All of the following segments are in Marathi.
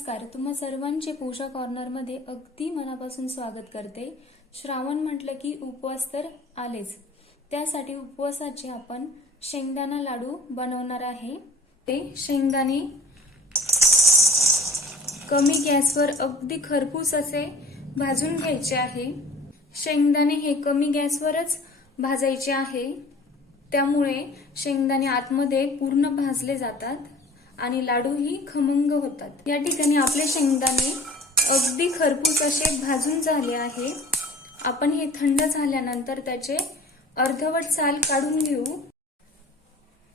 नमस्कार, तुम्हा सर्वांचे पूजा कॉर्नरमध्ये अगदी मनापासून स्वागत करते। श्रावण म्हटलं की उपवास तर आलेच। त्यासाठी उपवासाचे आपण शेंगदाणा लाडू बनवणार आहे। ते शेंगदाणे कमी गॅसवर अगदी खरपूस असे भाजून घ्यायचे आहे। शेंगदाणे हे कमी गॅसवरच भाजायचे आहे, त्यामुळे शेंगदाणे आतमध्ये पूर्ण भाजले जातात आणि लाडूही खमंग होतात। या ठिकाणी आपले शेंगदाणे अगदी खरपूस असे भाजून झाले आहे। आपण हे थंड झाल्यानंतर त्याचे अर्धवट साल काढून घेऊ।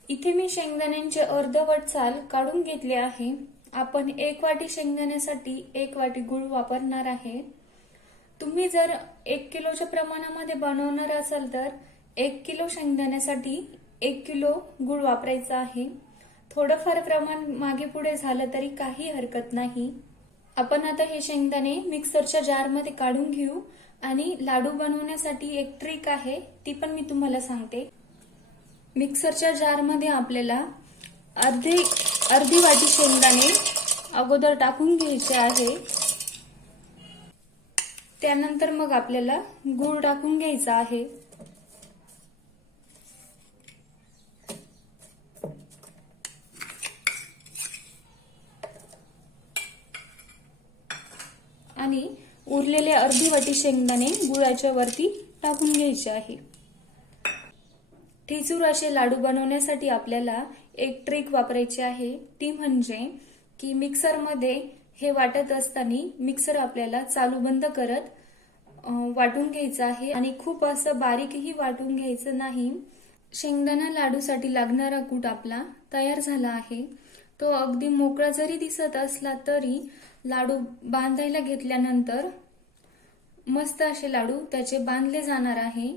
इथे मी शेंगदाण्यांचे अर्धवट साल काढून घेतले आहे। आपण 1 वाटी शेंगदाण्यासाठी 1 वाटी गूळ वापरणार आहे। तुम्ही जर 1 किलोच्या प्रमाणामध्ये बनवणार असाल तर 1 किलो शेंगदाण्यासाठी 1 किलो गूळ वापरायचा आहे। थोडंफार प्रमाण मागे पुढे झालं तरी काही हरकत नाही। आपण आता हे शेंगदाणे मिक्सरच्या जारमध्ये काढून घेऊ आणि लाडू बनवण्यासाठी एक ट्रिक आहे, ती पण मी तुम्हाला सांगते। मिक्सरच्या जारमध्ये आपल्याला अर्धी वाटी शेंगदाणे अगोदर टाकून घ्यायचे आहे। त्यानंतर मग आपल्याला गूळ टाकून घ्यायचा आहे। आणि उरलेले अर्धी वाटी शेंगदाणे गुळाच्या वरती टाकून घ्यायचे आहे। ठिसूर असे लाडू बनवण्यासाठी आपल्याला एक ट्रिक वापरायची आहे, ती म्हणजे की मिक्सरमध्ये हे वाटत असताना मिक्सर आपल्याला चालू बंद करत वाटून घ्यायचं आहे आणि खूप असं बारीकही वाटून घ्यायचं नाही। शेंगदाणा लाडूसाठी लागणारा कूट आपला तयार झाला आहे। तो अगदी मोकळा जरी दिसत असला तरी लाडू बांधायला घेतल्यानंतर मस्त असे लाडू त्याचे बांधले जाणार आहे।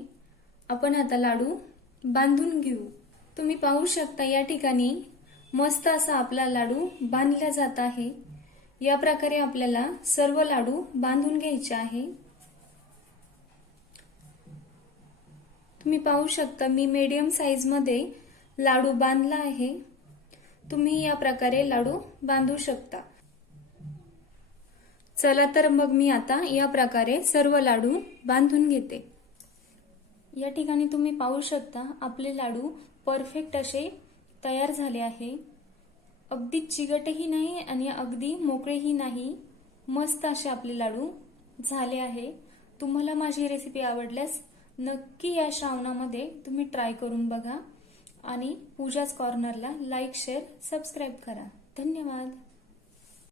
आपण आता लाडू बांधून घेऊ। तुम्ही पाहू शकता या ठिकाणी मस्त असा आपला लाडू बांधला जात आहे। या प्रकारे आपल्याला सर्व लाडू बांधून घ्यायचे आहे। तुम्ही पाहू शकता मी मीडियम साइज मध्ये लाडू बांधला आहे। तुम्ही या प्रकारे लाडू बांधू शकता। चला तर मग मी आता या प्रकारे सर्व लाडू बांधून घेते। या ठिकाणी तुम्ही पाहू शकता आपले लाडू परफेक्ट असे तयार झाले आहे। अगदी चिकटही नाही आणि अगदी मोकळेही नाही, मस्त असे आपले लाडू झाले आहे। तुम्हाला माझी रेसिपी आवडल्यास नक्की या श्रावणामध्ये तुम्ही ट्राय करून बघा आणि पूजाच कॉर्नरला लाईक, शेअर, सबस्क्राईब करा। धन्यवाद।